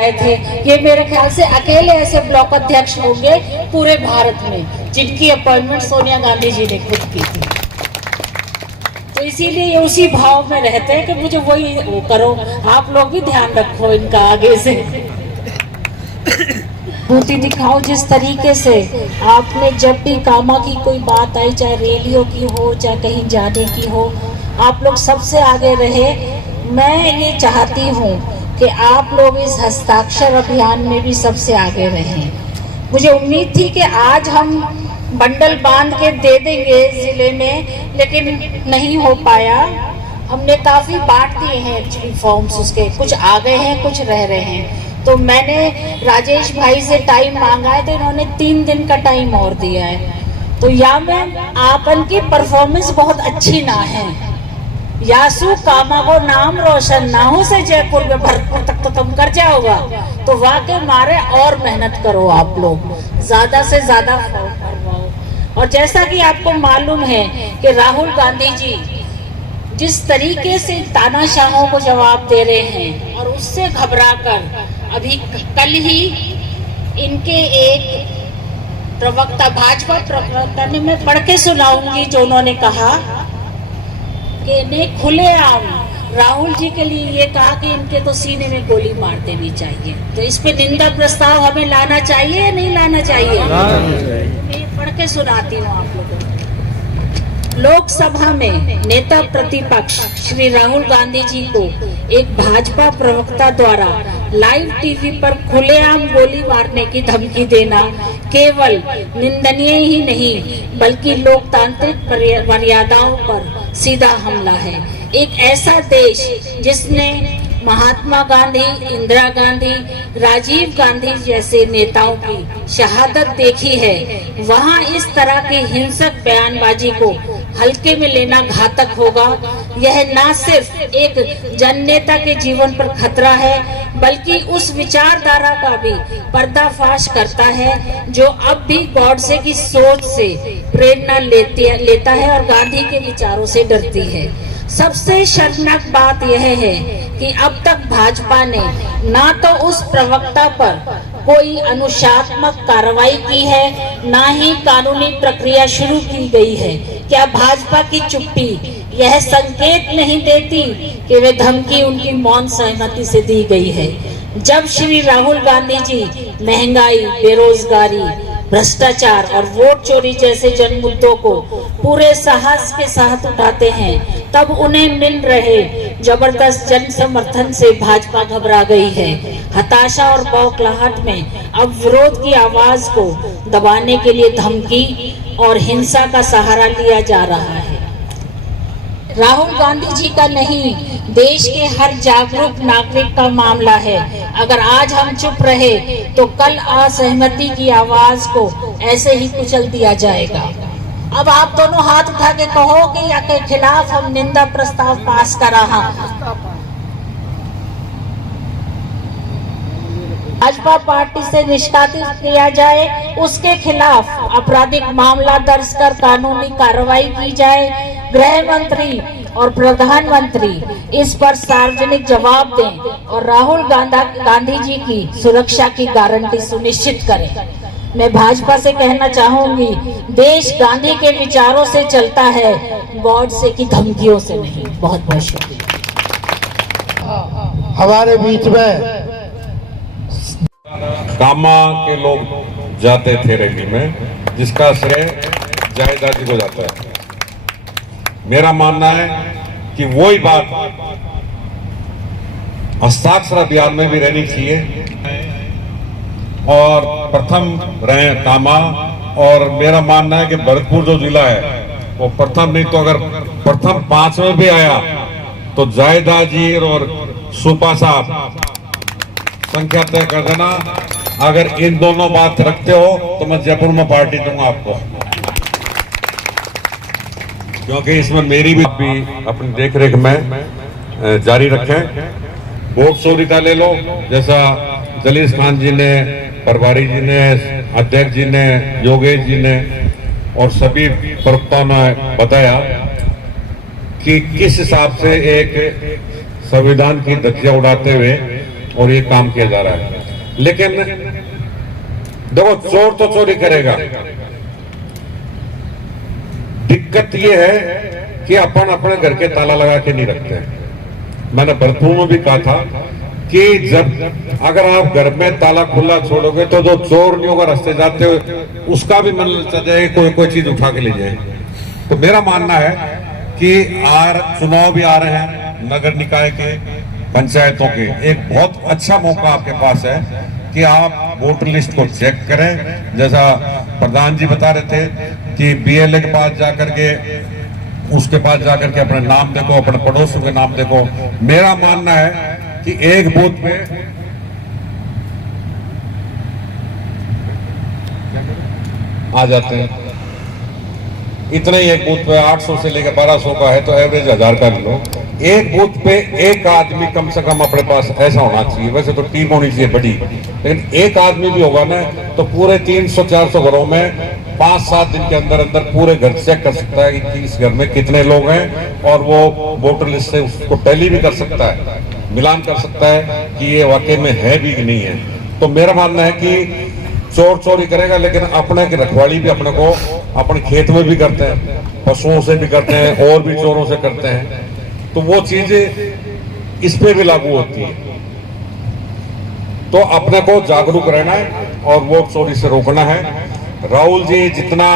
आए थे। ये मेरे ख्याल से अकेले ऐसे ब्लॉक अध्यक्ष होंगे पूरे भारत में जिनकी अपॉइंटमेंट सोनिया गांधी जी ने खुद की थी। तो इसीलिए ये उसी भाव में रहते हैं कि मुझे वही वो करो। आप लोग भी ध्यान रखो इनका आगे से। बूटी दिखाओ जिस तरीके से आपने जब भी कामा की कोई बात आई, चाहे रेडियो की हो चाहे कहीं जाने की हो, आप लोग सबसे आगे रहे। मैं ये चाहती हूँ कि आप लोग इस हस्ताक्षर अभियान में भी सबसे आगे रहें। मुझे उम्मीद थी कि आज हम बंडल बांध के दे देंगे जिले में, लेकिन नहीं हो पाया। हमने काफ़ी बांट दिए हैं एक्चुअली फॉर्म्स, उसके कुछ आ गए हैं कुछ रह रहे हैं। तो मैंने राजेश भाई से टाइम मांगा है तो इन्होंने 3 दिन का टाइम और दिया है। तो या मैं आपन की परफॉर्मेंस बहुत अच्छी ना है, यासु कामा को नाम रोशन ना हो से जयपुर में भरतपुर तक तो तुम कर जाओगा। तो वाकई मारे और मेहनत करो आप लोग, ज्यादा से ज्यादा करवाओ। और जैसा कि आपको मालूम है कि राहुल गांधी जी जिस तरीके से तानाशाहों को जवाब दे रहे हैं और उससे घबराकर अभी कल ही इनके एक प्रवक्ता, भाजपा प्रवक्ता ने, मैं पढ़ के सुनाऊंगी जो उन्होंने कहा कि इन्हें खुलेआम राहुल जी के लिए ये कहा कि इनके तो सीने में गोली मार देनी चाहिए। तो इस पे निंदा प्रस्ताव हमें लाना चाहिए या नहीं लाना चाहिए? मैं पढ़ के सुनाती हूँ आप लोगों को। लोकसभा में नेता प्रतिपक्ष श्री राहुल गांधी जी को एक भाजपा प्रवक्ता द्वारा लाइव टीवी पर खुलेआम गोली मारने की धमकी देना केवल निंदनीय ही नहीं बल्कि लोकतांत्रिक मर्यादाओं पर सीधा हमला है। एक ऐसा देश जिसने महात्मा गांधी, इंदिरा गांधी, राजीव गांधी जैसे नेताओं की शहादत देखी है, वहां इस तरह की हिंसक बयानबाजी को हल्के में लेना घातक होगा। यह न सिर्फ एक जननेता के जीवन पर खतरा है बल्कि उस विचारधारा का भी पर्दाफाश करता है जो अब भी गॉडसे की सोच से प्रेरणा लेता है और गांधी के विचारों से डरती है। सबसे शर्मनाक बात यह है कि अब तक भाजपा ने ना तो उस प्रवक्ता पर कोई अनुशासनात्मक कार्रवाई की है, ना ही कानूनी प्रक्रिया शुरू की गई है। क्या भाजपा की चुप्पी यह संकेत नहीं देती कि वे धमकी उनकी मौन सहमति से दी गई है? जब श्री राहुल गांधी जी महंगाई, बेरोजगारी, भ्रष्टाचार और वोट चोरी जैसे जन मुद्दों को पूरे साहस के साथ उठाते हैं, तब उन्हें मिल रहे जबरदस्त जन समर्थन से भाजपा घबरा गई है। हताशा और बौखलाहट में अब विरोध की आवाज को दबाने के लिए धमकी और हिंसा का सहारा लिया जा रहा है। राहुल गांधी जी का नहीं, देश के हर जागरूक नागरिक का मामला है। अगर आज हम चुप रहे तो कल असहमति की आवाज को ऐसे ही कुचल दिया जाएगा। अब आप दोनों हाथ उठा के कहो कि या के खिलाफ हम निंदा प्रस्ताव पास कर रहा। भाजपा पार्टी से निष्कासित किया जाए, उसके खिलाफ आपराधिक मामला दर्ज कर कानूनी कार्रवाई की जाए। गृह मंत्री और प्रधानमंत्री इस पर सार्वजनिक जवाब दें और राहुल गांधी जी की सुरक्षा की गारंटी सुनिश्चित करें। मैं भाजपा से कहना चाहूंगी, देश गांधी के विचारों से चलता है, गॉडसे की धमकियों से नहीं। बहुत बहुत शुक्रिया। हमारे बीच में कामा के लोग जाते थे रैली में, जिसका श्रेय जायदा जी को जाता है। मेरा मानना है कि वही बात हस्ताक्षर अभियान में भी रहनी चाहिए और प्रथम रहे कामा। और मेरा मानना है कि भरतपुर जो जिला है वो प्रथम नहीं तो अगर प्रथम 5 में भी आया तो जायदा जी और सुपा साहब संख्या तय कर देना। अगर इन दोनों बात रखते हो तो मैं जयपुर में पार्टी दूंगा आपको, क्योंकि इसमें मेरी भी अपनी देखरेख में जारी रखें। वोट चोरी का ले लो, जैसा जलीस खान जी ने, परवारी जी ने, अध्यक्ष जी ने, योगेश जी ने और सभी प्रवक्ताओं ने बताया कि किस हिसाब से एक संविधान की धज्जियां उड़ाते हुए और ये काम किया जा रहा है। लेकिन देखो, चोर तो चोरी करेगा, दिक्कत ये है कि अपन अपने घर के ताला लगा के नहीं रखते हैं। मैंने भरतपुर में भी कहा था कि जब अगर आप घर में ताला खुला छोड़ोगे तो जो चोर नहीं होगा रास्ते जाते हुए उसका भी मन ललचा जाए, कोई चीज उठा के ले जाए। तो मेरा मानना है कि चुनाव भी आ रहे हैं नगर निकाय के, पंचायतों के, एक बहुत अच्छा मौका आपके पास है कि आप वोटर लिस्ट को चेक करें। जैसा प्रधान जी बता रहे थे कि बीएलए के पास जाकर के, उसके पास जाकर के अपने नाम देखो, अपने पड़ोसियों के नाम देखो। मेरा मानना है कि एक बूथ पे आ जाते हैं, इतना ही एक बूथ पे 800 से लेकर 1200 का है तो एवरेज 1000 का लो। एक बूथ पे एक आदमी कम से कम अपने पास ऐसा होना चाहिए। वैसे तो टीम होनी चाहिए बड़ी, लेकिन एक आदमी भी होगा ना तो पूरे 300-400 घरों में 5-7 दिन के अंदर अंदर पूरे घर चेक कर सकता है कि इस घर में कितने लोग हैं, और वो वोटर लिस्ट से उसको टैली भी कर सकता है, मिलान कर सकता है कि ये वाकई में है भी कि नहीं है। तो मेरा मानना है कि चोर चोरी करेगा, लेकिन अपने की रखवाली भी अपने को अपने खेत में भी करते हैं, पशुओं से भी करते हैं, और भी चोरों से करते हैं। तो वो चीजें इस पे भी लागू होती है। तो अपने को जागरूक रहना है और वोट चोरी से रोकना है। राहुल जी जितना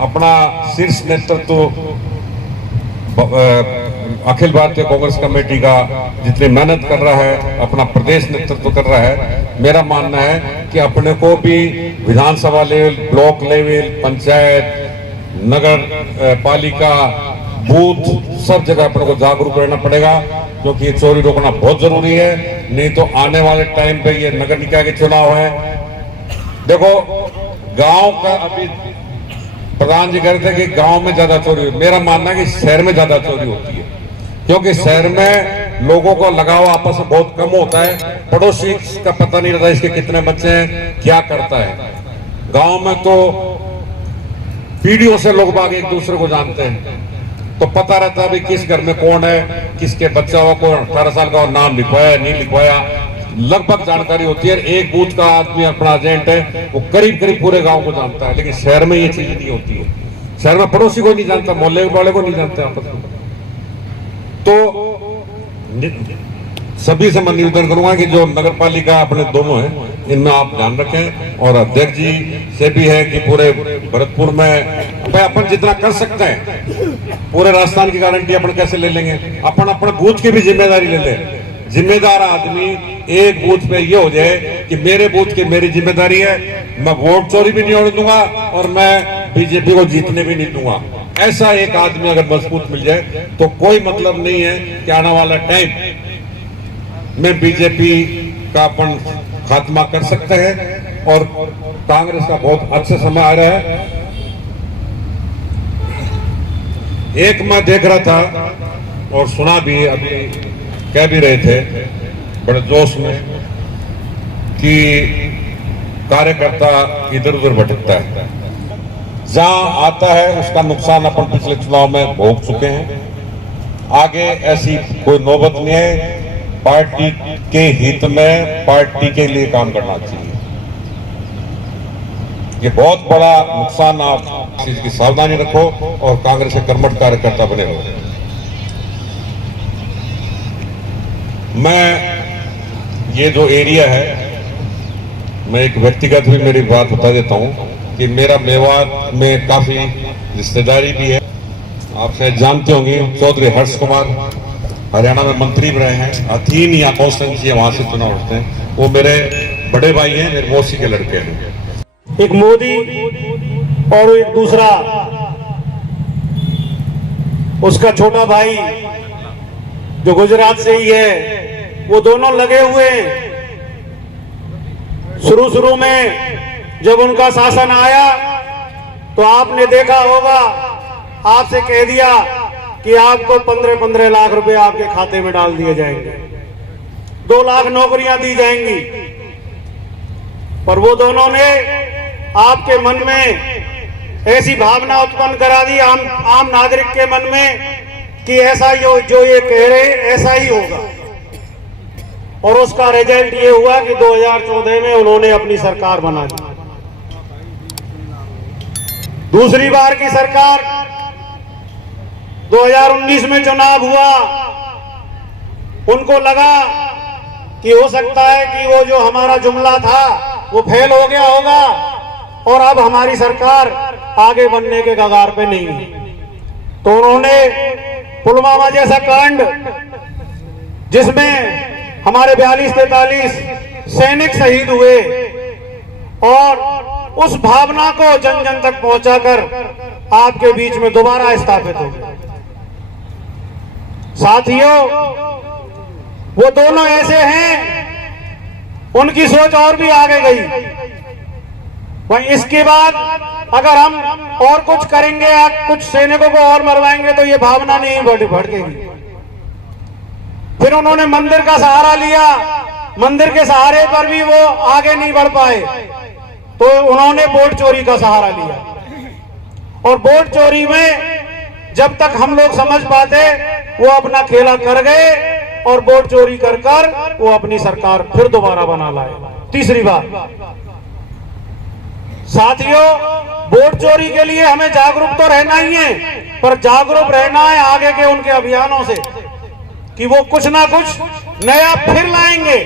अपना शीर्ष नेतृत्व अखिल भारतीय कांग्रेस कमेटी का जितनी मेहनत कर रहा है, अपना प्रदेश नेतृत्व कर रहा है, मेरा मानना है कि अपने को भी विधानसभा लेवल, ब्लॉक लेवल, पंचायत, नगर पालिका, बूथ, सब जगह अपने को जागरूक रहना पड़ेगा, क्योंकि ये चोरी रोकना बहुत जरूरी है। नहीं तो आने वाले टाइम पे ये नगर निकाय के चुनाव है। देखो, गांव का अभी प्रधान जी कह रहे थे कि गांव में ज्यादा चोरी होती है। मेरा मानना है कि शहर में ज्यादा चोरी होती है, क्योंकि शहर में लोगों का लगाव आपस में बहुत कम होता है। पड़ोसी का पता नहीं रहता इसके कितने बच्चे हैं, क्या करता है। गांव में तो पीढ़ियों से लोग बाग एक दूसरे को जानते हैं, तो पता रहता है भी किस घर में कौन है, किसके बच्चा हुआ, कौन 18 साल का नाम लिखवाया नहीं लिखवाया, लगभग जानकारी होती है। एक बूथ का आदमी अपना एजेंट है, वो करीब करीब पूरे गांव को जानता है। लेकिन शहर में ये चीज नहीं होती है। शहर में पड़ोसी को नहीं जानता, मोहल्ले वाले को नहीं जानते आपस में। तो सभी से मैं निवेदन करूंगा कि जो नगर पालिका अपने दोनों हैं, इनमें आप ध्यान रखें। और अध्यक्ष जी से भी है कि पूरे भरतपुर में अपन जितना कर सकते हैं, पूरे राजस्थान की गारंटी अपन कैसे ले लेंगे, अपन अपने बूथ की भी जिम्मेदारी ले लें। जिम्मेदार आदमी एक बूथ पे ये हो जाए कि मेरे बूथ की मेरी जिम्मेदारी है, मैं वोट चोरी भी नहीं होने दूंगा और मैं बीजेपी को जीतने भी नहीं दूंगा। ऐसा एक आदमी अगर मजबूत मिल जाए तो कोई मतलब नहीं है कि आने वाला टाइम में बीजेपी का अपन खात्मा कर सकते हैं। और कांग्रेस का बहुत अच्छा समय आ रहा है। एक मैं देख रहा था और सुना भी, अभी कह भी रहे थे बड़े जोश में कि कार्यकर्ता इधर उधर भटकता है, जहां आता है उसका नुकसान अपन पिछले चुनाव में भोग चुके हैं। आगे ऐसी कोई नौबत नहीं है। पार्टी के हित में पार्टी के लिए काम करना चाहिए। ये बहुत बड़ा नुकसान, आप चीज की सावधानी रखो और कांग्रेस के कर्मठ कार्यकर्ता बने रहो। मैं ये जो एरिया है, मैं एक व्यक्तिगत भी मेरी बात बता देता हूँ कि मेरा मेवात में काफी रिश्तेदारी भी है। आप शायद जानते होंगे, चौधरी हर्ष कुमार हरियाणा में मंत्री भी रहे हैं। अथीन या कॉन्स्टेंसी वहां से चुनाव उठते हैं। वो मेरे बड़े भाई हैं, मेरे मौसी के लड़के हैं। एक मोदी और एक दूसरा उसका छोटा भाई जो गुजरात से ही है, वो दोनों लगे हुए हैं। शुरू में जब उनका शासन आया तो आपने देखा होगा, आपसे कह दिया कि आपको 15-15 लाख रुपए आपके खाते में डाल दिए जाएंगे, 2 लाख नौकरियां दी जाएंगी। पर वो दोनों ने आपके मन में ऐसी भावना उत्पन्न करा दी आम नागरिक के मन में कि ऐसा जो ये कह रहे ऐसा ही होगा। और उसका रिजल्ट ये हुआ कि 2014 में उन्होंने अपनी सरकार बना दी। दूसरी बार की सरकार 2019 में चुनाव हुआ, उनको लगा कि हो सकता है कि वो जो हमारा जुमला था वो फेल हो गया होगा और अब हमारी सरकार आगे बढ़ने के कगार पे नहीं है। तो उन्होंने पुलवामा जैसा कांड, जिसमें हमारे 42-43 सैनिक शहीद हुए, और उस भावना को जन जन तक पहुंचाकर आपके बीच में दोबारा स्थापित हो गया। साथियों, वो दोनों ऐसे हैं, उनकी सोच और भी आगे गई। वहीं इसके बाद अगर हम और कुछ करेंगे या कुछ सैनिकों को और मरवाएंगे तो ये भावना नहीं भड़केगी। फिर उन्होंने मंदिर का सहारा लिया, मंदिर के सहारे पर भी वो आगे नहीं बढ़ पाए, तो उन्होंने वोट चोरी का सहारा लिया। और वोट चोरी में जब तक हम लोग समझ पाते, वो अपना खेला कर गए और वोट चोरी कर कर वो अपनी सरकार फिर दोबारा बना लाए तीसरी बार। साथियों, वोट चोरी के लिए हमें जागरूक तो रहना ही है, पर जागरूक रहना है आगे के उनके अभियानों से कि वो कुछ ना कुछ नया फिर लाएंगे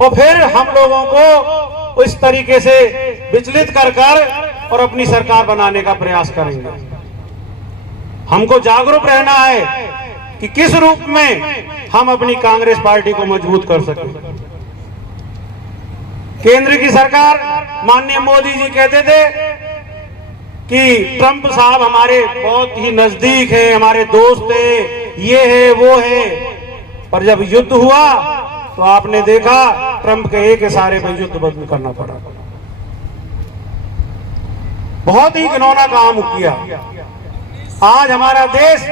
और फिर हम लोगों को इस तरीके से विचलित कर कर और अपनी सरकार बनाने का प्रयास करेंगे। हमको जागरूक रहना है कि किस रूप में हम अपनी कांग्रेस पार्टी को मजबूत कर सकें। केंद्र की सरकार, माननीय मोदी जी कहते थे कि ट्रंप साहब हमारे बहुत ही नजदीक है, हमारे दोस्त है, ये है वो है, पर जब युद्ध हुआ तो आपने देखा ट्रंप के एक इशारे पर युद्ध बंद करना पड़ा। बहुत ही घिनौना काम किया। आज हमारा देश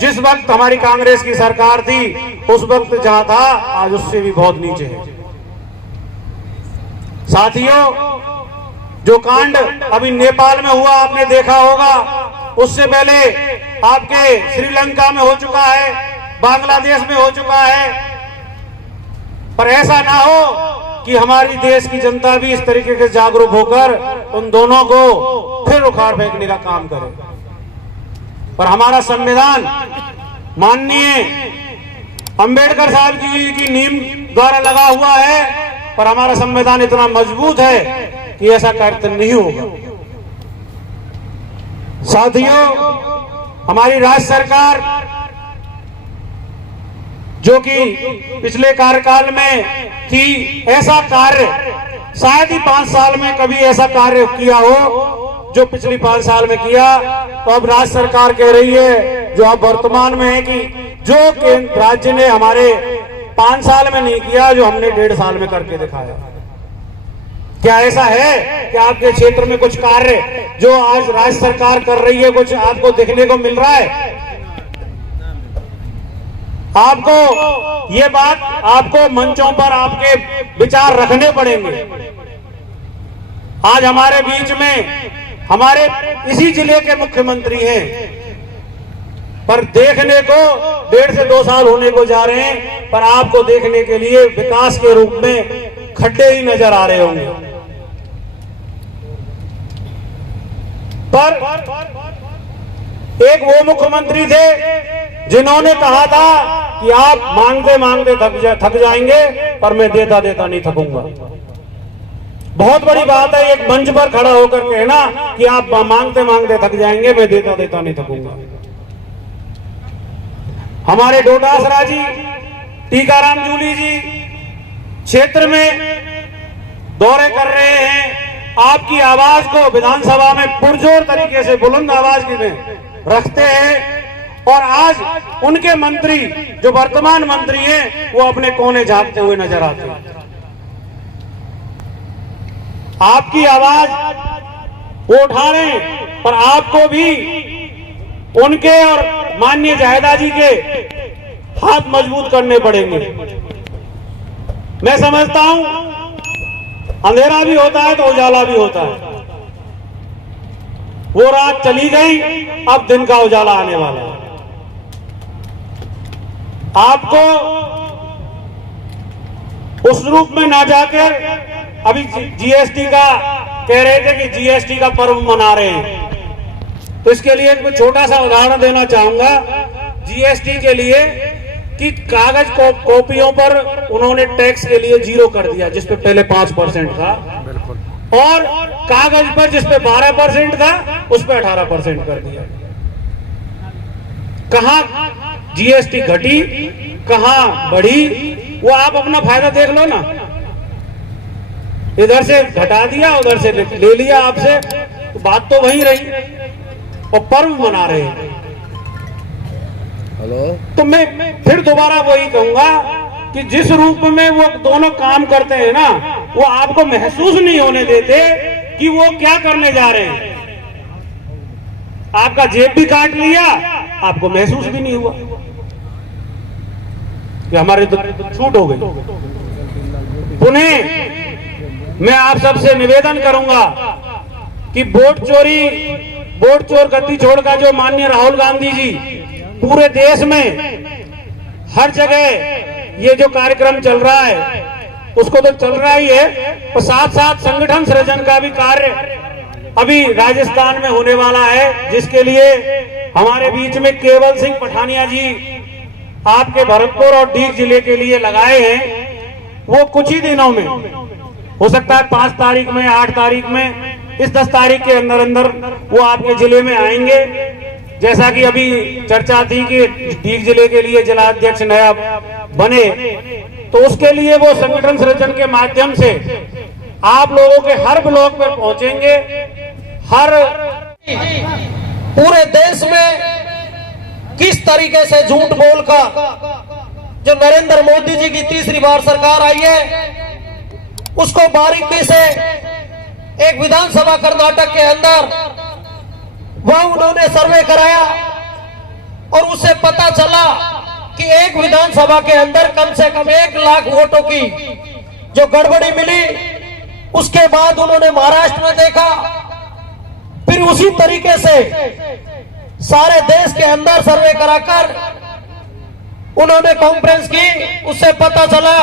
जिस वक्त हमारी कांग्रेस की सरकार थी उस वक्त जहां था, आज उससे भी बहुत नीचे है। साथियों, जो कांड अभी नेपाल में हुआ आपने देखा होगा, उससे पहले आपके श्रीलंका में हो चुका है, बांग्लादेश में हो चुका है। पर ऐसा ना हो कि हमारी देश की जनता भी इस तरीके से जागरूक होकर उन दोनों को फिर उखाड़ फेंकने का काम करे। पर हमारा संविधान माननीय अंबेडकर साहब जी की नींव द्वारा लगा हुआ है, पर हमारा संविधान इतना मजबूत है कि ऐसा कार्य नहीं होगा। साथियों, हमारी राज्य सरकार जो कि पिछले कार्यकाल में थी, ऐसा कार्य शायद ही 5 साल में कभी ऐसा कार्य किया हो जो पिछली 5 साल में किया। तो अब राज्य सरकार कह रही है, जो अब वर्तमान में है, कि जो राज्य ने हमारे 5 साल में नहीं किया, जो हमने 1.5 साल में करके दिखाया। क्या ऐसा है कि आपके क्षेत्र में कुछ कार्य जो आज राज्य सरकार कर रही है, कुछ आपको देखने को मिल रहा है? आपको ये बात, आपको मंचों पर आपके विचार रखने पड़ेंगे। आज हमारे बीच में हमारे इसी जिले के मुख्यमंत्री हैं, पर देखने को 1.5 से 2 साल होने को जा रहे हैं, पर आपको देखने के लिए विकास के रूप में खड्डे ही नजर आ रहे होंगे। पर एक वो मुख्यमंत्री थे जिन्होंने कहा था कि आप मांगते मांगते थक जाएंगे, पर मैं देता देता नहीं थकूंगा। बहुत बड़ी बात है एक मंच पर खड़ा होकर कहना कि आप मांगते मांगते थक जाएंगे, मैं देता देता नहीं थकूंगा। हमारे डोटासरा जी, टीकाराम जूली जी क्षेत्र में दौरे कर रहे हैं, आपकी आवाज को विधानसभा में पुरजोर तरीके से बुलंद आवाज में रखते हैं, और आज उनके मंत्री जो वर्तमान मंत्री हैं वो अपने कोने झांकते हुए नजर आते हैं। आपकी आवाज वो उठा रहे हैं, पर आपको भी उनके और माननीय जायदा जी के हाथ मजबूत करने पड़ेंगे। मैं समझता हूं अंधेरा भी होता है तो उजाला भी होता है। वो रात चली गई, अब दिन का उजाला आने वाला है। आपको उस रूप में ना जाकर अभी जीएसटी का कह रहे थे कि जीएसटी का पर्व मना रहे हैं। तो इसके लिए एक छोटा सा उदाहरण देना चाहूंगा जीएसटी के लिए कि कागज कॉपियों पर उन्होंने टैक्स के लिए 0 कर दिया, जिसपे पहले 5% था, और कागज पर जिसपे 12% था उस पर 18% कर दिया। कहां जीएसटी घटी, कहां बढ़ी, वो आप अपना फायदा देख लो ना। इधर से घटा दिया, उधर से ले लिया आपसे, तो बात तो वही रही, और पर्व मना रहे हैं। तो मैं फिर दोबारा वही कहूंगा कि जिस रूप में वो दोनों काम करते हैं ना, वो आपको महसूस नहीं होने देते कि वो क्या करने जा रहे हैं। आपका जेब भी काट लिया, आपको महसूस भी नहीं हुआ कि हमारे तो छूट हो गई। पुनः मैं आप सबसे निवेदन करूंगा कि वोट चोर गद्दी छोड़ का जो माननीय राहुल गांधी जी पूरे देश में हर जगह ये जो कार्यक्रम चल रहा है उसको तो चल रहा ही है, और साथ साथ संगठन सृजन का भी कार्य अभी राजस्थान में होने वाला है, जिसके लिए हमारे बीच में केवल सिंह पठानिया जी आपके भरतपुर और डीग जिले के लिए लगाए हैं। वो कुछ ही दिनों में, हो सकता है 5 तारीख में, 8 तारीख में, इस 10 तारीख के अंदर अंदर वो आपके जिले में आएंगे। जैसा कि अभी चर्चा थी कि डीग जिले के लिए जिला अध्यक्ष नया बने, तो उसके लिए वो संगठन सृजन के माध्यम से आप लोगों के हर ब्लॉक पर पहुंचेंगे। हर पूरे देश में किस तरीके से झूठ बोलकर जो नरेंद्र मोदी जी की तीसरी बार सरकार आई है, उसको बारीकी से एक विधानसभा कर्नाटक के अंदर वह उन्होंने सर्वे कराया और उससे पता चला कि एक विधानसभा के अंदर कम से कम 1 लाख वोटों की जो गड़बड़ी मिली। उसके बाद उन्होंने महाराष्ट्र में देखा, फिर उसी तरीके से सारे देश के अंदर सर्वे कराकर उन्होंने कॉन्फ्रेंस की। उससे पता चला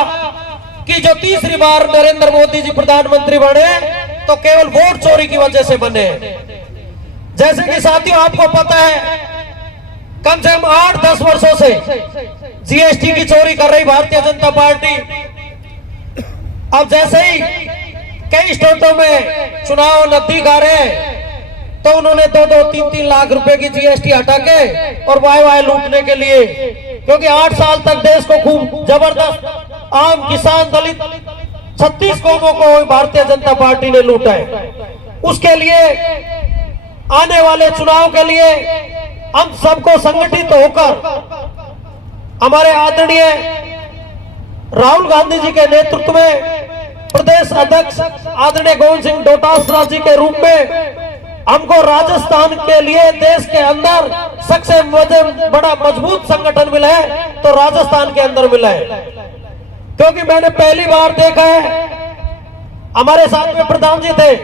कि जो तीसरी बार नरेंद्र मोदी जी प्रधानमंत्री बने तो केवल वोट चोरी की वजह से बने। जैसे कि साथियों आपको पता है, कम से कम 8-10 वर्षों से जीएसटी की चोरी कर रही भारतीय जनता पार्टी। अब जैसे ही कई स्टेटों में चुनाव नजदीक आ रहे हैं तो उन्होंने 2-3 लाख रुपए की जीएसटी हटा के और वाई लूटने के लिए, क्योंकि 8 साल तक देश को खूब जबरदस्त आम किसान दलित 36 कौमों को भारतीय जनता पार्टी ने लूटा है। उसके लिए आने वाले चुनाव के लिए हम सबको संगठित होकर हमारे आदरणीय राहुल गांधी जी के नेतृत्व में प्रदेश अध्यक्ष आदरणीय गोविंद सिंह डोटासरा जी के रूप में हमको राजस्थान के लिए देश के अंदर सबसे बड़ा मजबूत संगठन मिला है, तो राजस्थान के अंदर मिला है। क्योंकि मैंने पहली बार देखा है, हमारे साथ में प्रधान जी थे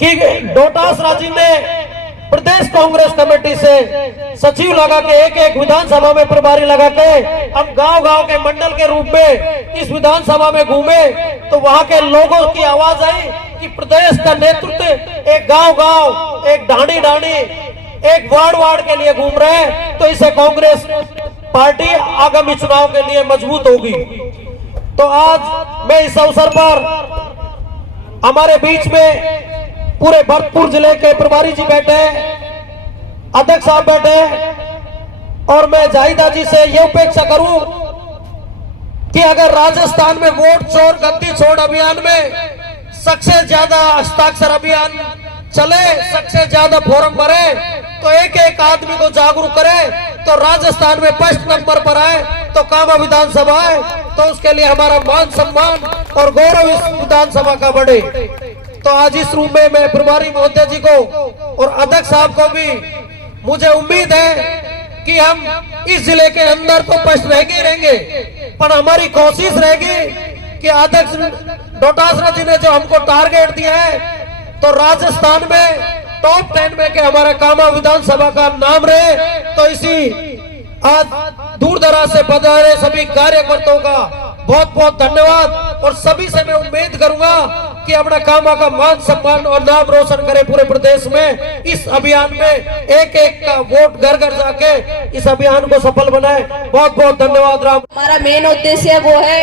कि डोटासरा जी ने प्रदेश कांग्रेस कमेटी से सचिव लगा के एक विधानसभा में प्रभारी लगा के हम गांव-गांव के मंडल के रूप में इस विधानसभा में घूमे, तो वहां के लोगों की आवाज आई कि प्रदेश का नेतृत्व एक गांव-गांव, एक ढाणी-ढाणी, एक वार्ड के लिए घूम रहे हैं, तो इससे कांग्रेस पार्टी आगामी चुनाव के लिए मजबूत होगी। तो आज मैं इस अवसर पर हमारे बीच में पूरे भरतपुर जिले के प्रभारी जी बैठे हैं, अध्यक्ष साहब बैठे हैं, और मैं जाहिदा जी से यह अपेक्षा करूं कि अगर राजस्थान में वोट चोर गद्दी छोड़ अभियान में सबसे ज्यादा हस्ताक्षर अभियान चले, सबसे ज्यादा फोरम भरे, तो एक आदमी को जागरूक करे, तो राजस्थान में फर्स्ट नंबर पर आए, तो कामा विधानसभा है, तो उसके लिए हमारा मान सम्मान और गौरव इस विधानसभा का बढ़े। तो आज इस रूप में मैं प्रभारी महोदय जी को और अध्यक्ष साहब को भी, मुझे उम्मीद है कि हम इस जिले के अंदर तो फर्स्ट रहेंगे, पर हमारी कोशिश रहेगी कि अध्यक्ष डोटासरा जी ने जो हमको टारगेट दिया है, तो राजस्थान में टॉप 10 में के हमारा कामा विधानसभा का नाम रहे। तो इसी आज दूर दराज से पधारे सभी कार्यकर्ताओं का बहुत बहुत धन्यवाद। और सभी से मैं उम्मीद करूंगा कि अपना कामा का मान सम्मान और नाम रोशन करे पूरे प्रदेश में। इस अभियान में एक एक का वोट घर घर जाके इस अभियान को सफल बनाए। बहुत बहुत धन्यवाद। राम, हमारा मेन उद्देश्य वो है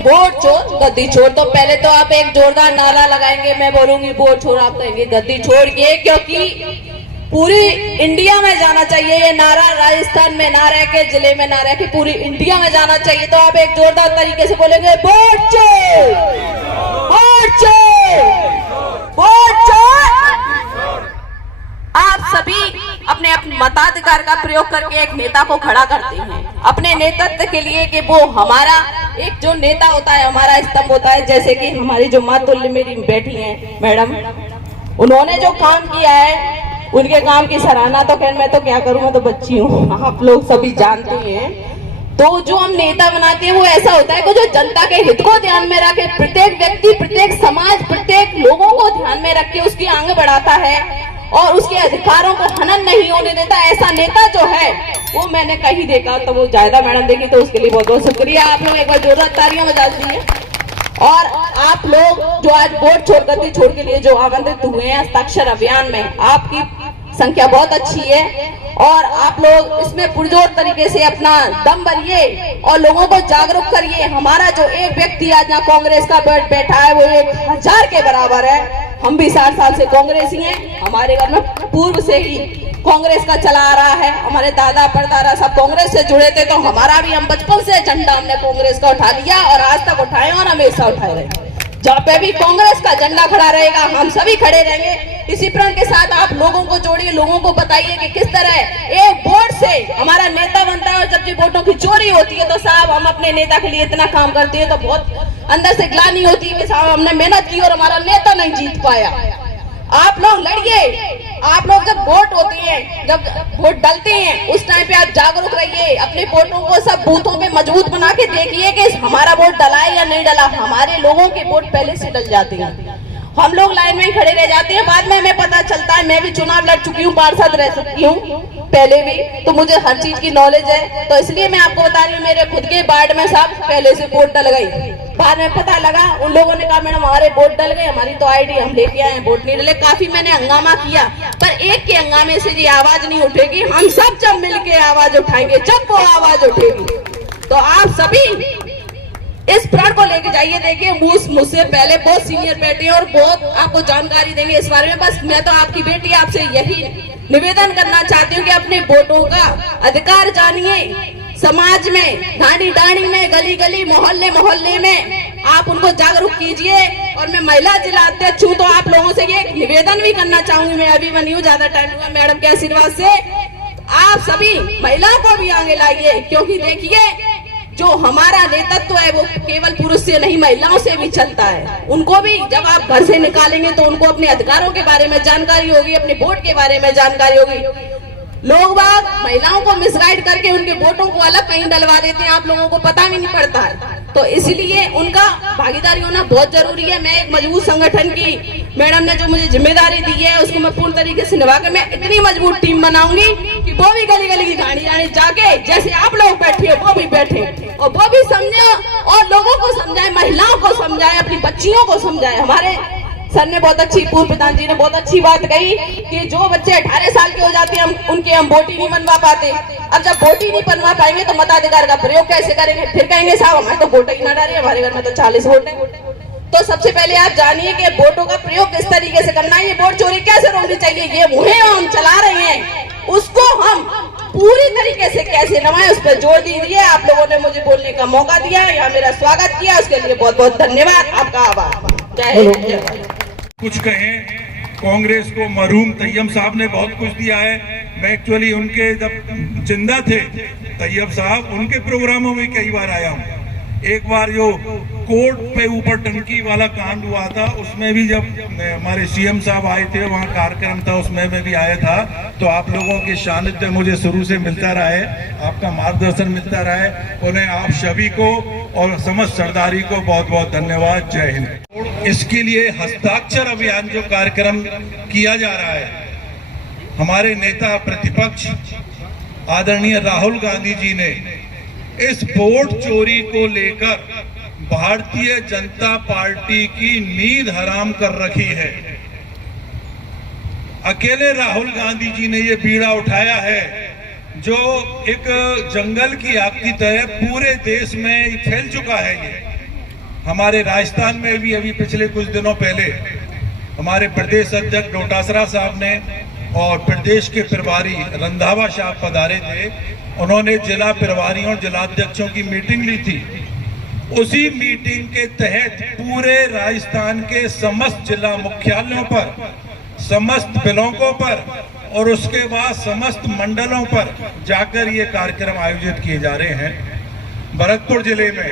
वोट चोर गद्दी छोड़। तो पहले तो आप एक जोरदार नारा लगाएंगे, मैं बोलूंगी वोट छोड़, आप कहेंगे गद्दी छोड़ के, क्योंकि पूरी इंडिया में जाना चाहिए ये नारा। राजस्थान में ना रह के, जिले में ना रह के, पूरी इंडिया में जाना चाहिए। तो आप एक जोरदार तरीके से बोलेंगे वोट चोर, वोट चोर, वोट चोर। आप सभी अपने अपने मताधिकार का प्रयोग करके एक नेता को खड़ा करते हैं अपने नेतृत्व के लिए, कि वो हमारा एक जो नेता होता है, हमारा स्तंभ होता है। जैसे कि हमारी जो मातुल्य मेरी बैठी हैं मैडम, उन्होंने जो काम किया है, उनके काम की सराहना तो खैर मैं तो क्या करूं, मैं तो बच्ची हूँ, आप लोग सभी जानते हैं। तो जो हम नेता बनाते हैं वो ऐसा होता है कि जो जनता के हित को ध्यान में रखे, प्रत्येक व्यक्ति, प्रत्येक समाज, प्रत्येक लोगों को ध्यान में रख के उसकी आगे बढ़ाता है और उसके अधिकारों को हनन नहीं होने देता। ऐसा नेता जो है वो मैंने कहीं देखा, तो वो जायदा मैडम देखी, तो उसके लिए बहुत बहुत शुक्रिया। आप लोग एक बार जोरदार तालियां बजा दीजिए। और आप लोग जो आज वोट छोड़ गद्दी छोड़ के लिए जो आमंत्रित हुए हैं हस्ताक्षर अभियान में, आपकी संख्या बहुत अच्छी है और आप लोग इसमें पुरजोर तरीके से अपना दम भरिए और लोगों को जागरूक करिए। हमारा जो एक व्यक्ति आज यहाँ कांग्रेस का बैठा है वो 1000 के बराबर है। हम भी 60 साल से कांग्रेस ही हैं, हमारे घर में पूर्व से ही कांग्रेस का चला आ रहा है, हमारे दादा परदादा सब कांग्रेस से जुड़े थे। तो हमारा भी, हम बचपन से झंडा हमने कांग्रेस का उठा लिया और आज तक उठाए और हमेशा उठाए रहे। जहाँ पे भी कांग्रेस का झंडा खड़ा रहेगा हम सभी खड़े रहेंगे। इसी प्रण के साथ आप लोगों को जोड़िए, लोगों को बताइए कि किस तरह एक वोट से हमारा नेता बनता है। और जब ये वोटों की चोरी होती है तो साहब हम अपने नेता के लिए इतना काम करते हैं तो बहुत अंदर से ग्लानि होती है कि साहब हमने मेहनत की और हमारा नेता नहीं जीत पाया। आप लोग लड़िए, आप लोग जब वोट होती है, जब वोट डलते हैं उस टाइम पे आप जागरूक रहिए, अपने वोटों को सब बूथों पे मजबूत बना के देखिए कि हमारा वोट डला है या नहीं डला। हमारे लोगों के वोट पहले से डल जाते हैं, हम लोग लाइन में ही खड़े रह जाते हैं, बाद में हमें पता चलता है। मैं भी चुनाव लड़ चुकी हूँ, पार्षद रह चुकी हूँ पहले भी, तो मुझे हर चीज की नॉलेज है। तो इसलिए मैं आपको बता रही हूँ, मेरे खुद के वार्ड में साहब पहले से वोट डल गई, बाद में पता लगा उन लोगों ने कहा मैडम हमारे वोट डल गए, हमारी तो आईडी हम लेके आए, वोट नहीं डले। काफी मैंने हंगामा किया, पर एक के हंगामे से ये आवाज नहीं उठेगी। हम सब जब मिलके आवाज उठाएंगे, जब वो आवाज उठेगी, तो आप सभी इस प्रण को लेके जाइए। देखिए मुझसे पहले बहुत सीनियर बैठे हैं और बहुत आपको जानकारी देंगे इस बारे में। बस मैं तो आपकी बेटी आपसे यही निवेदन करना चाहती हूँ कि अपने वोटों का अधिकार जानिए। समाज में, ढाणी ढाणी में, गली गली, मोहल्ले मोहल्ले में आप उनको जागरूक कीजिए। और मैं महिला जिला अध्यक्ष हूँ तो आप लोगों से ये निवेदन भी करना चाहूंगी। मैं अभी बनी हूँ, ज्यादा टाइम हुआ, मैडम के आशीर्वाद से आप सभी महिलाओं को भी आगे लाइए, क्योंकि देखिए जो हमारा नेतृत्व है वो केवल पुरुष से नहीं महिलाओं से भी चलता है। उनको भी जब आप घर से निकालेंगे तो उनको अपने अधिकारों के बारे में जानकारी होगी, अपने वोट के बारे में जानकारी होगी। लोग बाग महिलाओं को मिसगाइड करके उनके वोटों को अलग कहीं डलवा देते हैं, आप लोगों को पता भी नहीं पड़ता है। तो इसलिए उनका भागीदारी होना बहुत जरूरी है। मैं एक मजबूत संगठन की, मैडम ने जो मुझे जिम्मेदारी दी है उसको मैं पूर्ण तरीके से निभा के मैं इतनी मजबूत टीम बनाऊंगी कि वो भी गली गली की गाड़ी जाने जाके जैसे आप लोग बैठे वो भी बैठे और वो भी समझे और लोगों को समझाए, महिलाओं को समझाए, अपनी बच्चियों को समझाए। हमारे सर ने बहुत अच्छी, पूर्व प्रधान जी ने बहुत अच्छी बात कही कि जो बच्चे 18 साल के हो जाते हैं हम वोट ही नहीं बनवा पाते। अब जब वोट ही नहीं बनवा पाएंगे तो मताधिकार का प्रयोग कैसे करेंगे? फिर कहेंगे साहब हमें तो वोट ही ना डाले, हमारे घर में तो 40 वोट है। तो सबसे पहले आप जानिए कि वोटों का प्रयोग किस तरीके से करना है, ये वोट चोरी कैसे रोकनी चाहिए, ये मुहिम हम चला रहे हैं उसको हम पूरी तरीके से कैसे नवाएं, उस पर जोर दीजिए। आप लोगों ने मुझे बोलने का मौका दिया, यहाँ मेरा स्वागत किया, उसके लिए बहुत बहुत धन्यवाद, आपका आभार। जय हिंद। कुछ कहें, कांग्रेस को मरहूम तैयब साहब ने बहुत कुछ दिया है। मैं एक्चुअली उनके जब जिंदा थे तैयब साहब, उनके प्रोग्रामों में कई बार आया हूँ। एक बार जो कोर्ट पे ऊपर टंकी वाला कांड हुआ था उसमें भी जब हमारे सीएम साहब आए थे, वहाँ कार्यक्रम था उसमें मैं भी आया था। तो आप लोगों के सानिध्य मुझे शुरू से मिलता रहा है, आपका मार्गदर्शन मिलता रहा है, उन्हें आप सभी को और समस्त सरदारी को बहुत बहुत धन्यवाद। जय हिंद। इसके लिए हस्ताक्षर अभियान जो कार्यक्रम किया जा रहा है, हमारे नेता प्रतिपक्ष आदरणीय राहुल गांधी जी ने इस वोट चोरी को लेकर भारतीय जनता पार्टी की नींद हराम कर रखी है। अकेले राहुल गांधी जी ने ये बीड़ा उठाया है जो एक जंगल की आग की तरह पूरे देश में फैल चुका है। ये हमारे राजस्थान में भी अभी पिछले कुछ दिनों पहले हमारे प्रदेश अध्यक्ष डोटासरा साहब ने और प्रदेश के प्रभारी रंधावा साहब पधारे थे। उन्होंने जिला प्रभारियों और जिलाध्यक्षों की मीटिंग ली थी। उसी मीटिंग के तहत पूरे राजस्थान के समस्त जिला मुख्यालयों पर, समस्त ब्लॉकों पर और उसके बाद समस्त मंडलों पर जाकर ये कार्यक्रम आयोजित किए जा रहे हैं। भरतपुर जिले में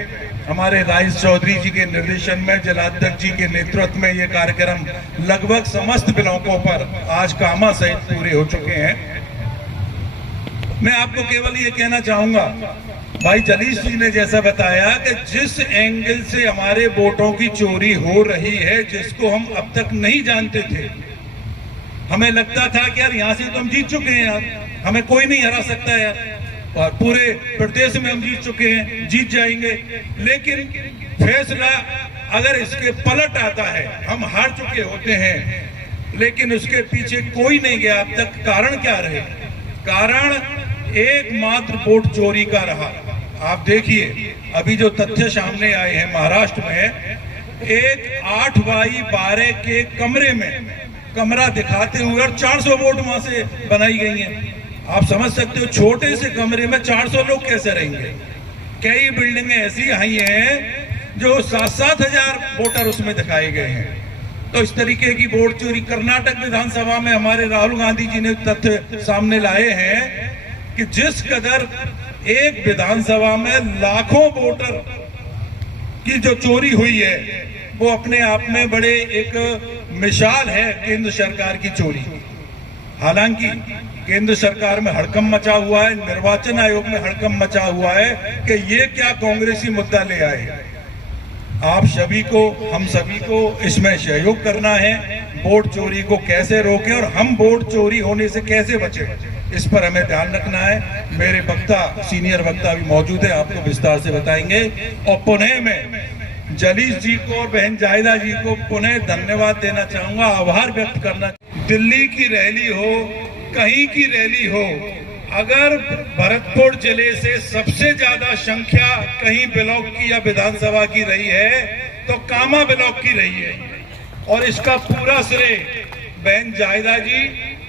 हमारे राइस चौधरी जी के निर्देशन में, जिलाध्यक्ष जी के नेतृत्व में ये कार्यक्रम लगभग समस्त ब्लॉकों पर आज कामा सहित पूरे हो चुके हैं। मैं आपको केवल ये कहना चाहूंगा, भाई जलीस जी ने जैसा बताया कि जिस एंगल से हमारे वोटों की चोरी हो रही है, जिसको हम अब तक नहीं जानते थे, हमें लगता था कि यार यहाँ से तो हम जीत चुके हैं, यार हमें कोई नहीं हरा सकता है यार, और पूरे प्रदेश में हम जीत चुके हैं, जीत जाएंगे। लेकिन फैसला अगर इसके पलट आता है, हम हार चुके होते हैं लेकिन उसके पीछे कोई नहीं गया अब तक। कारण क्या रहे? कारण एकमात्र वोट चोरी का रहा। आप देखिए अभी जो तथ्य सामने आए हैं, महाराष्ट्र में एक 8x12 के कमरे में कमरा दिखाते हुए और 400 वोट वहां से बनाई गई हैं। आप समझ सकते हो छोटे से कमरे में 400 लोग कैसे रहेंगे। कई बिल्डिंगें ऐसी आई हैं जो 7-7 हजार वोटर उसमें दिखाए गए हैं। तो इस तरीके की वोट चोरी कर्नाटक विधानसभा में हमारे राहुल गांधी जी ने तथ्य सामने लाए हैं कि जिस कदर एक विधानसभा में लाखों वोटर की जो चोरी हुई है, वो अपने आप में बड़े एक मिसाल है केंद्र सरकार की चोरी। हालांकि केंद्र सरकार में हड़कंप मचा हुआ है, निर्वाचन आयोग में हड़कंप मचा हुआ है कि ये क्या कांग्रेसी मुद्दा ले आए। आप सभी को, हम सभी को इसमें सहयोग करना है, वोट चोरी को कैसे रोकें और हम वोट चोरी होने से कैसे बचें, इस पर हमें ध्यान रखना है। मेरे वक्ता, सीनियर वक्ता भी मौजूद है, आपको विस्तार से बताएंगे। और पुणे में जलीस जी को और बहन जाहिदा जी को पुनः धन्यवाद देना चाहूंगा, आभार व्यक्त करना। दिल्ली की रैली हो, कहीं की रैली हो, अगर भरतपुर जिले से सबसे ज्यादा संख्या कहीं ब्लॉक की या विधानसभा की रही है तो कामा ब्लॉक की रही है। और इसका पूरा श्रेय बहन जाहिदा जी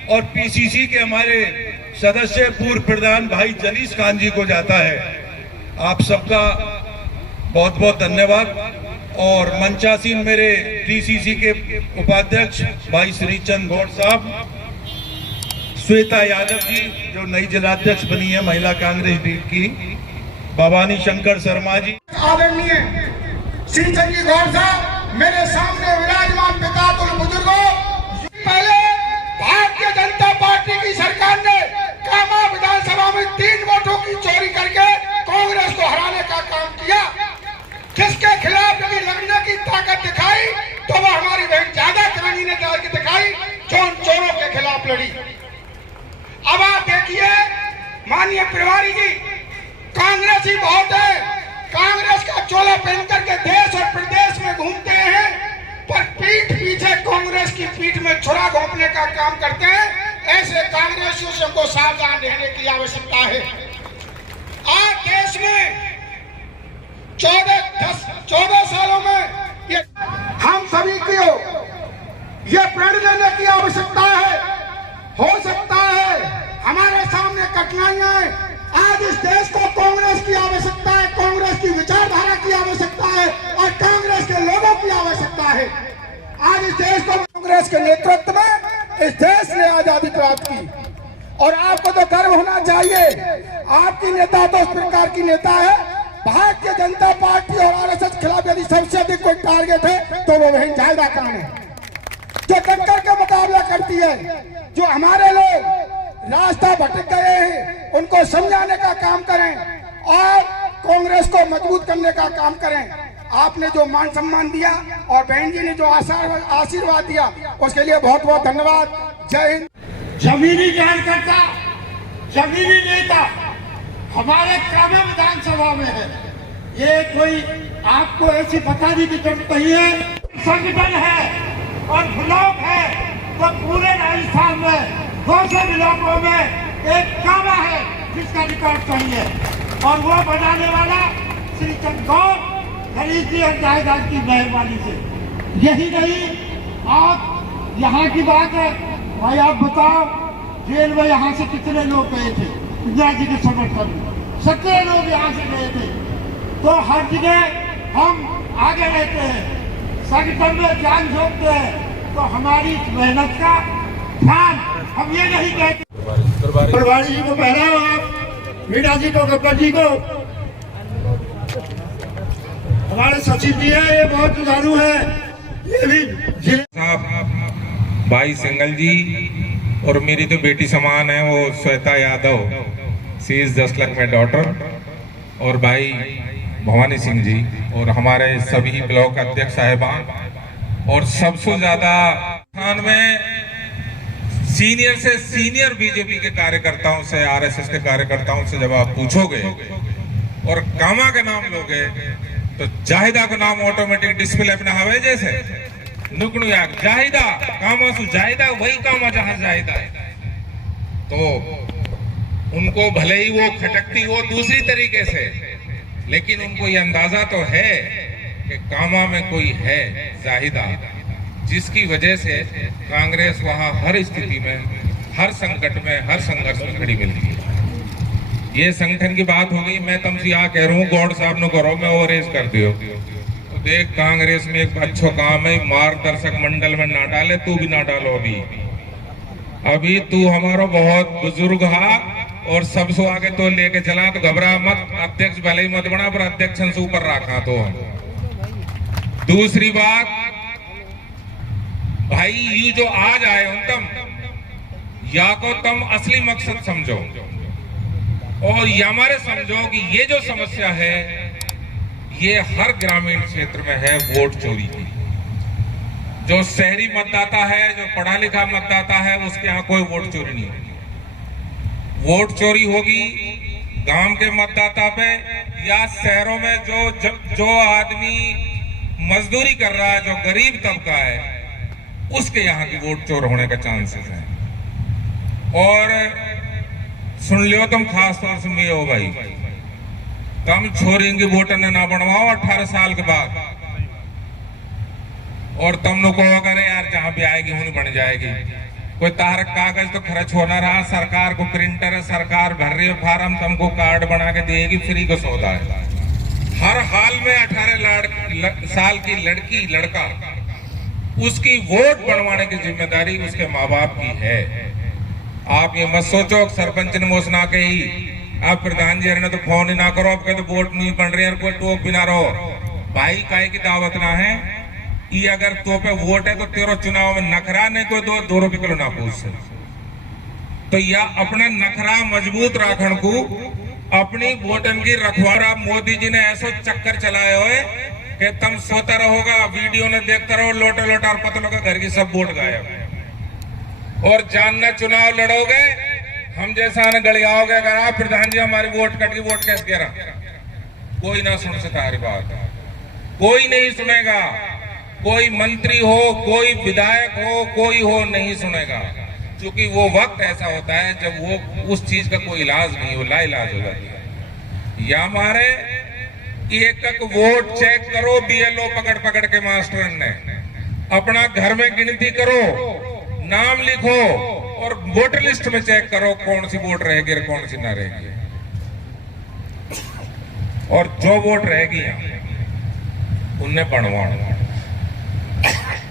और पीसीसी के हमारे सदस्य पूर्व प्रधान भाई जलीस खान जी को जाता है। आप सबका बहुत बहुत धन्यवाद। और मंचासीन मेरे डीसीसी के उपाध्यक्ष भाई श्रीचंद गौड़ साहब, श्वेता यादव जी जो नई जिलाध्यक्ष बनी है महिला कांग्रेस डीट की, भवानी शंकर शर्मा जी, आदरणीय श्रीचंद जी गौड़ साहब, मेरे सामने विराजमान पिता तुम बुजुर्गों, पहले भारतीय जनता पार्टी की सरकार ने कामा विधानसभा में 3 वोटों की चोरी करके कांग्रेस को हराने का काम किया। जिसके खिलाफ यदि लड़ने की ताकत दिखाई तो वो हमारी बहन जाहिदा खान ने जाकर दिखाई, जो उन चोरों के खिलाफ लड़ी। अब आप देखिए माननीय प्रभारी जी, कांग्रेस ही बहुत है, कांग्रेस का चोला पहन करके देश और प्रदेश में घूमते हैं, पर पीठ पीछे कांग्रेस की पीठ में छुरा घोंपने का काम करते हैं। ऐसे कांग्रेसियों को सावधान रहने की आवश्यकता है। आज देश में 14 सालों में ये हम सभी को ये प्रण लेने की आवश्यकता है। हो सकता है हमारे सामने कठिनाइयां हैं, आज इस देश को कांग्रेस की आवश्यकता है, कांग्रेस की विचारधारा की आवश्यकता है और कांग्रेस के लोगों की आवश्यकता है। आज इस देश को कांग्रेस के नेतृत्व में इस देश ने आजादी प्राप्त की और आपको तो गर्व होना चाहिए। आपकी नेता तो इस प्रकार की नेता है। भारतीय जनता पार्टी और आरएसएस के खिलाफ यदि सबसे अधिक कोई टारगेट है तो वो बहन जाहिदा खान है, जो टक्कर का मुकाबला करती है। जो हमारे लोग रास्ता भटक गए हैं उनको समझाने का काम करें और कांग्रेस को मजबूत करने का काम करें। आपने जो मान सम्मान दिया और बहन जी ने जो आशीर्वाद दिया उसके लिए बहुत बहुत धन्यवाद। जय हिंद। जमीनी कार्यकर्ता, जमीनी नेता हमारे कामा विधानसभा में है। ये कोई आपको ऐसी बताने की जरूरत नहीं है। संगठन है और ब्लॉक है तो पूरे राजस्थान में 200 ब्लॉकों में एक कामा है जिसका रिकॉर्ड चाहिए और वो बनाने वाला श्री चंद्रगौर गणेश जी और जायदाद की मेहरबानी से। यही नहीं, आप यहाँ की बात है भाई, आप बताओ जेल में यहाँ से कितने लोग गए थे इंदिरा जी के समर्थन में? 17 लोग यहाँ से गए थे। तो हर जगह हम आगे रहते हैं, संगठन में जान झोंकते हैं, तो हमारी इस मेहनत का ध्यान हम ये नहीं कहते। प्रभारी जी को पहराओ, आप मीणा जी को, गब्बर जी को। हमारे सचिव जी है, ये बहुत जुझारू है, ये भी जिले साहब भाई सिंगल जी और मेरी तो बेटी समान है वो Shweta Yadav, she is just like my daughter, और भाई भवानी सिंह जी और हमारे सभी ब्लॉक अध्यक्ष साहिबान, और सबसे ज्यादा स्थान में सीनियर से सीनियर बीजेपी के कार्यकर्ताओं से, आरएसएस के कार्यकर्ताओं से जब आप पूछोगे और कामा का नाम लोगे तो जाहिदा का नाम ऑटोमेटिक डिस्प्ले अपना हवे जैसे नुकड़ू याग जाहिदा कामा सु जाहिदा वही कामा जहां जाहिदा है। तो उनको भले ही वो खटकती हो दूसरी तरीके से, लेकिन उनको ये अंदाजा तो है कि कामा में कोई है जाहिदा, जिसकी वजह से कांग्रेस वहां हर स्थिति में, हर संकट में, हर संघर्ष में खड़ी मिलती है। ये संगठन की बात हो गई, मैं तुमसे यहाँ कह रहा हूँ गौड़ साहब ने करो, मैं ओवरेज कर दियो तो देख कांग्रेस में एक अच्छा काम है, मार्गदर्शक मंडल में ना डाले, तू भी ना डालो। अभी तू हमारा बहुत बुजुर्ग हा और सबसे आगे तो लेके चला, तो घबरा मत, अध्यक्ष भले ही मत बना पर अध्यक्ष से ऊपर रखा। तो दूसरी बात भाई, यू जो आज आए हो तुम, या को तुम असली मकसद समझो और ये हमारे समझो कि ये जो समस्या है ये हर ग्रामीण क्षेत्र में है, वोट चोरी की। जो शहरी मतदाता है, जो पढ़ा लिखा मतदाता है, उसके यहाँ कोई वोट चोरी नहीं होगी। वोट चोरी होगी गांव के मतदाता पे या शहरों में जो आदमी मजदूरी कर रहा है, जो गरीब तबका है, उसके यहाँ की वोट चोर होने का चांसेस है। और सुन लियो तुम, खास तौर से मैं हो भाई, तुम छोरी की वोटर ने ना बनवाओ 18 साल के बाद, और तुम लोग कहो अगर यार जहां भी आएगी वहीं बन जाएगी। कोई तार कागज तो खर्च होना रहा, सरकार को प्रिंटर है, सरकार भर रही है फार्म, तुमको कार्ड बना के देगी, फ्री का सौदा है। हर हाल में 18 साल की लड़की लड़का, उसकी वोट बनवाने की जिम्मेदारी उसके माँ बाप की है। आप ये मत सोचो सरपंच ने मोस ना कही, आप प्रधान जी ने तो फोन ही ना करो, आपके तो वोट नहीं बन रही है, कोई टोक भी ना रहो भाई, काहे की दावत ना है। ये अगर तो पे वोट है तो तेरो चुनाव में नखरा नहीं, कोई 2 रुपये किलो ना पूछ से। तो या अपना नखरा मजबूत राखण को अपनी वोटन की रखवाड़ा मोदी जी ने ऐसा चक्कर चलाए हुए कि तुम सोता रहोगा, वीडियो ने देखता रहो, लोटा लोटा और पतलों का घर की सब वोट गायब। और जानना चुनाव लड़ोगे, हम जैसा न गड़ियाओगे, अगर आप प्रधान जी हमारी वोट कट गई, वोट कैसे गिरा, कोई ना सुन सकता हमारी बात, कोई नहीं सुनेगा। कोई मंत्री हो, कोई विधायक हो, कोई हो, नहीं सुनेगा, क्योंकि वो वक्त ऐसा होता है जब वो उस चीज का कोई इलाज नहीं हो, लाइलाज हो जाती है। या हमारे एक वोट चेक करो, बीएलओ पकड़ पकड़ के मास्टर ने, अपना घर में गिनती करो, नाम लिखो और वोटर लिस्ट में चेक करो कौन सी वोट रहेगी और कौन सी ना रहेगी। और जो वोट रहेगी उन्हें बनवाओ,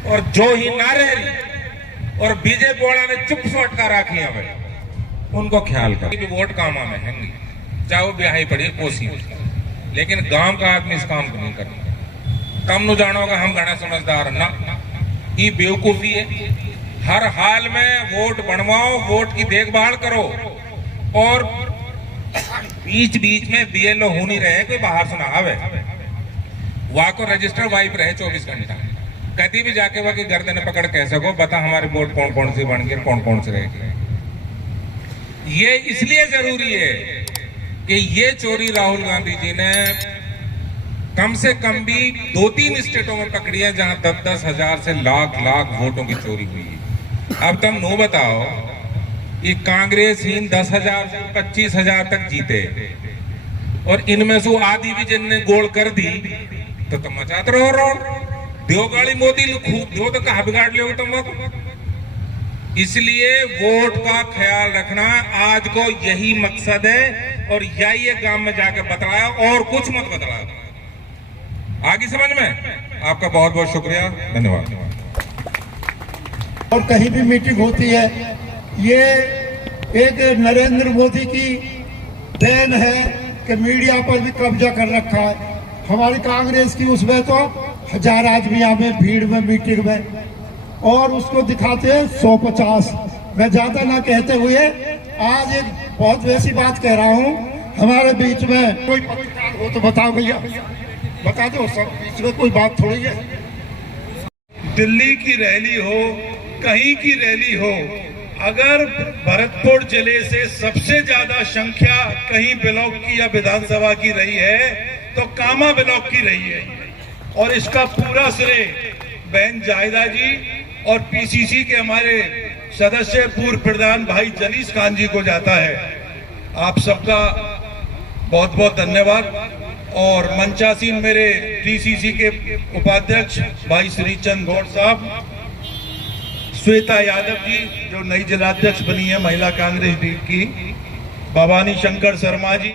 और जो ही ना रही और बीजेपी वाला ने चुप से अटका रखी है उनको ख्याल कर भी वोट काम में हैंगी, चाहे वो ब्याही पड़ी कोसी, लेकिन गांव का आदमी इस काम को नहीं करना। कम नु जानोगा हम घना समझदार ना, ये बेवकूफी है। हर हाल में वोट बनवाओ, वोट की देखभाल करो, और बीच बीच में बीएलओ होनी रहे, कोई बाहर से ना आवे, वहां को रजिस्टर वाइप रहे 24 घंटा, कभी भी जाके वहां की गर्दन पकड़ कह सको बता हमारी वोट कौन कौन सी बन गई, कौन कौन सी रहेगी। ये इसलिए जरूरी है कि ये चोरी राहुल गांधी जी ने कम से कम भी 2-3 स्टेटों में पकड़ी है जहां 10-10 हजार से लाख वोटों की चोरी हुई है। अब तुम नो बताओ, ये कांग्रेस ही 10,000 से 25,000 तक जीते और इनमें से आधी भी जिनने गोल कर दी तो तुम मचाते रहो दो गाड़ी मोदी खूब दो तो कहा बिगाड़ लोगे तुम। इसलिए वोट का ख्याल रखना आज को यही मकसद है और यही एक गांव में जाकर बतलाया और कुछ मत बतलाया। आगे समझ में आपका बहुत बहुत शुक्रिया, धन्यवाद। और कहीं भी मीटिंग होती है, ये एक नरेंद्र मोदी की देन है कि मीडिया पर भी कब्जा कर रखा है। हमारी कांग्रेस की उसमें तो 1000 आदमी आवे भीड़ में मीटिंग में और उसको दिखाते हैं 150। मैं ज्यादा ना कहते हुए आज एक बहुत वैसी बात कह रहा हूँ, हमारे बीच में कोई पत्रकार हो तो बताओ भैया, बता दो, सब बीच में कोई बात थोड़ी है। दिल्ली की रैली हो, कहीं की रैली हो, अगर भरतपुर जिले से सबसे ज्यादा संख्या कहीं ब्लॉक की या विधानसभा की रही है तो कामा ब्लॉक की रही है और इसका पूरा श्रेय बहन जाहिदा जी और पीसीसी के हमारे सदस्य पूर्व प्रधान भाई जलीस खान जी को जाता है। आप सबका बहुत बहुत धन्यवाद। और मंचासीन मेरे डीसीसी के उपाध्यक्ष भाई श्रीचंद गौड़ साहब, श्वेता यादव जी जो नई जिलाध्यक्ष बनी है महिला कांग्रेस की, भवानी शंकर शर्मा जी।